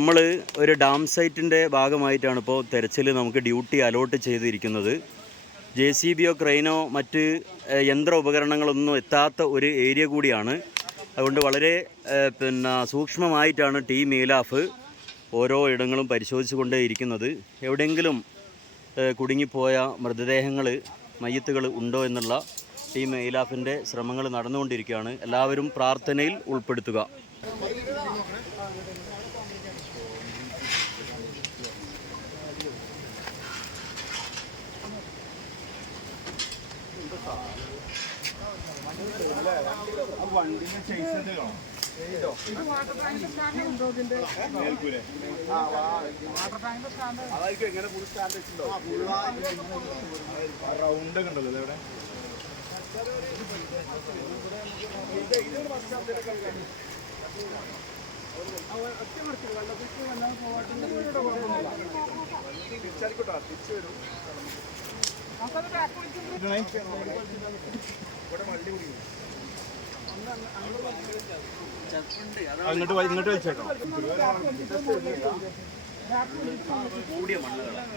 നമ്മൾ ഒരു ഡാം സൈറ്റിൻ്റെ ഭാഗമായിട്ടാണ് ഇപ്പോൾ തെരച്ചിൽ നമുക്ക് ഡ്യൂട്ടി അലോട്ട് ചെയ്തിരിക്കുന്നത്. JCBയോ ക്രെയിനോ മറ്റ് യന്ത്ര ഉപകരണങ്ങളൊന്നും എത്താത്ത ഒരു ഏരിയ കൂടിയാണ്. അതുകൊണ്ട് വളരെ സൂക്ഷ്മമായിട്ടാണ് ടീം ഈലാഫ് ഓരോ ഇടങ്ങളും പരിശോധിച്ചു കൊണ്ടേയിരിക്കുന്നത്. എവിടെയെങ്കിലും കുടുങ്ങിപ്പോയ മൃതദേഹങ്ങൾ മയ്യത്തുകൾ ഉണ്ടോ എന്നുള്ള ടീം ഈലാഫിൻ്റെ ശ്രമങ്ങൾ നടന്നുകൊണ്ടിരിക്കുകയാണ്. എല്ലാവരും പ്രാർത്ഥനയിൽ ഉൾപ്പെടുത്തുക. എങ്ങനെ ഫുൾ സ്റ്റാൻഡ് റൗണ്ട് ഒക്കെ ഉണ്ടല്ലോ എവിടെ തിരിച്ചറിക്കോട്ടോ തിരിച്ചു വരും ഇങ്ങോട്ട് വലിച്ചേക്കാം. കൂടിയ മണ്ണുകളാണ്.